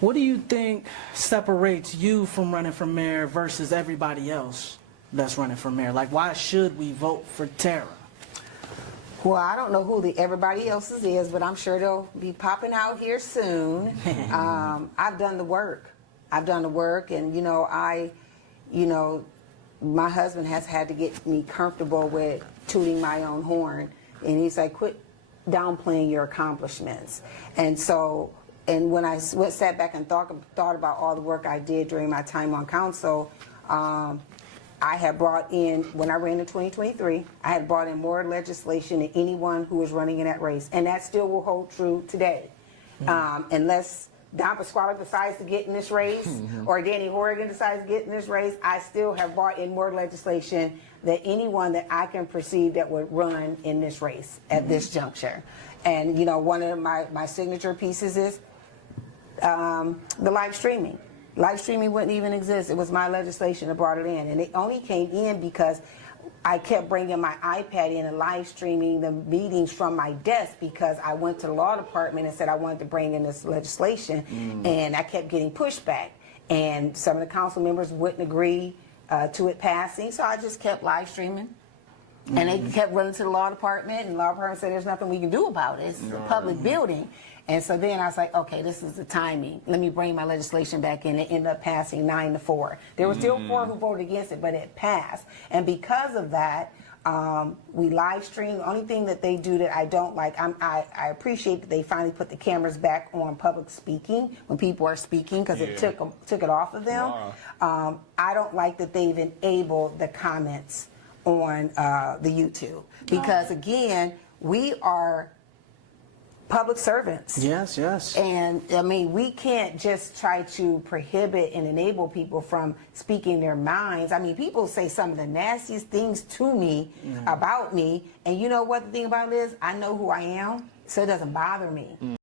What do you think separates you from running for mayor versus everybody else that's running for mayor? Like, why should we vote for Tara? Well, I don't know who the everybody else's is, but I'm sure they'll be popping out here soon. I've done the work. I've done the work, and my husband has had to get me comfortable with tooting my own horn, and he's like, quit downplaying your accomplishments. And so, and when I sat back and thought about all the work I did during my time on council, I had brought in, when I ran in 2023, I had brought in more legislation than anyone who was running in that race. And that still will hold true today. Unless Don Pasquale decides to get in this race or Danny Horrigan decides to get in this race, I still have brought in more legislation than anyone that I can perceive that would run in this race at this juncture. And, one of my signature pieces is the live streaming. Live streaming wouldn't even exist. It was my legislation that brought it in. And it only came in because I kept bringing my iPad in and live streaming the meetings from my desk because I went to the law department and said I wanted to bring in this legislation. And I kept getting pushback. And some of the council members wouldn't agree to it passing. So I just kept live streaming. And they kept running to the law department, and the law department said there's nothing we can do about it. It's a public building. And so then I was like, okay, this is the timing. Let me bring my legislation back in. It ended up passing 9-4. There were still 4 who voted against it, but it passed. And because of that, we live stream. The only thing that they do that I don't like, I appreciate that they finally put the cameras back on public speaking when people are speaking because it took it off of them. Wow. I don't like that they've enabled the comments on the YouTube because again, we are public servants. Yes, yes. And I mean, we can't just try to prohibit and enable people from speaking their minds. I mean, people say some of the nastiest things to me about me, and you know what the thing about it is? I know who I am, so it doesn't bother me.